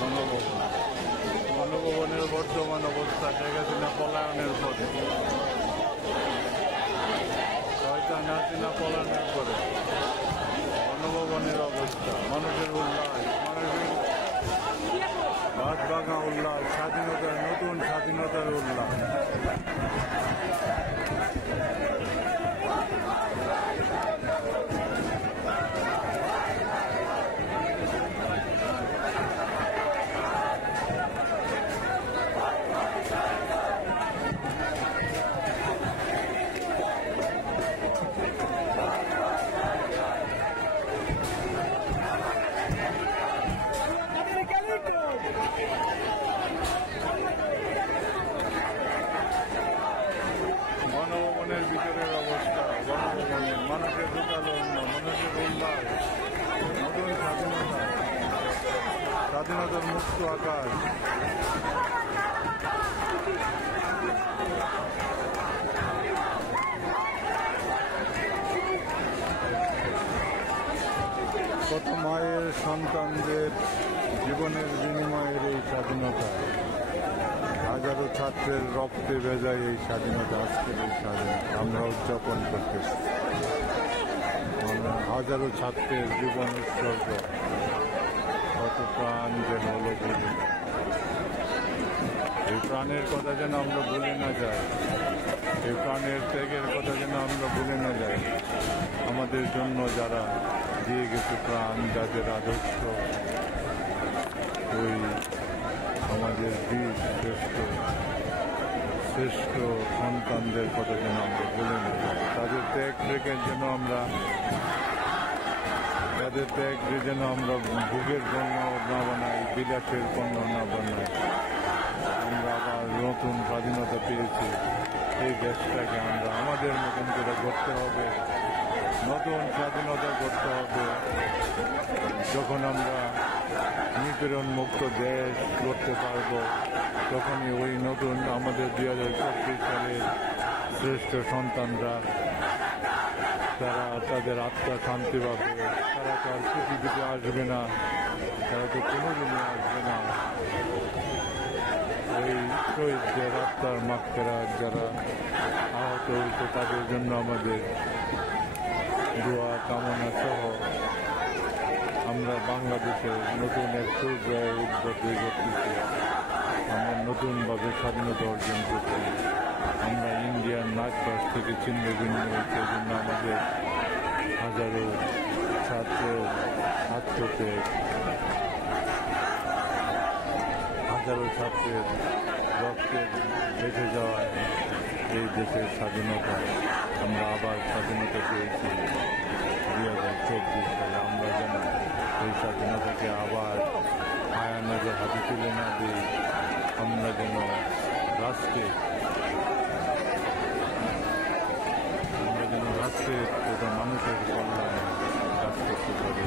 গণভবন। গণভবনের বর্তমান অবস্থা শেখ হাসিনা পলায়নের পরে, শয়তান হাসিনা পলায়নের পরে গণভবনের অবস্থা, মানুষের উল্লাস, মানুষের ভাত ভাঙা উল্লাস, স্বাধীনতার নতুন স্বাধীনতার উল্লাস। গণভবনের ভিতরের অবস্থা, গণভবনের মানুষের ঢুকালন্য, মানুষের উল্লাস, নতুন স্বাধীনতা, স্বাধীনতার মুক্ত আকাশ। কত মায়ের সন্তানদের জীবনের বিনিময়ের এই স্বাধীনতা, হাজারো ছাত্রের রক্তে ভেজায় এই স্বাধীনতা, আজকের এই স্বাধীনতা আমরা উদযাপন করতেছি। হাজারো ছাত্রের জীবন উৎসর্গ, কত প্রাণ যেন হলো ভুলে। এই প্রাণের কথা যেন আমরা ভুলে না যাই, এই প্রাণের ত্যাগের কথা যেন আমরা ভুলে না যাই। আমাদের জন্য যারা দিয়ে গেছে প্রাণ, যাদের আদর্শ ওই আমাদের বীর শ্রেষ্ঠ সন্তানদের কথা যেন আমরা ভুলে না যাই। তাদের ত্যাগ থেকে যেন আমরা ভোগের পণ্য না বানাই, বিলাসের পণ্য না বানাই। আমরা আবার নতুন স্বাধীনতা পেয়েছি, এই দেশটাকে আমরা আমাদের মতন করে গড়তে হবে, নতুন স্বাধীনতা করতে হবে। যখন আমরা নিপীড়ন মুক্ত দেশ করতে পারব, তখনই ওই নতুন আমাদের 2024 সালের শ্রেষ্ঠ সন্তানরা তারা তাদের আত্মা শান্তি পাবে। তারা তো আর পৃথিবীতে আসবে না, তারা তো কোনোদিনই আসবে না। ওই শহীদদের আত্মার মাগফিরাত, যারা আহত হয়েছে তাদের জন্য আমাদের দোয়া কামনা সহ আমরা বাংলাদেশের নতুন এক পর্যায়ে উদ্বুদ্ধ করতেছি। আমরা নতুনভাবে স্বাধীনতা অর্জন করছি। আমরা ইন্ডিয়ান নাচবাস থেকে ছিন্ন ভিন্ন হয়েছে, জন্য আমাদের হাজারো ছাত্রের আত্মত্যাগ, হাজারো ছাত্রের রক্তের বেঁচে যাওয়ায় এই দেশের স্বাধীনতা আমরা আবার স্বাধীনতা পেয়েছি 2024 সালে। আমরা যেন এই স্বাধীনতাকে আবার আয়ানাদের হাতে তুলে না দিই। আমরা যেন রাষ্ট্রের তথা মানুষের কল্যাণে কাজ করতে পারি।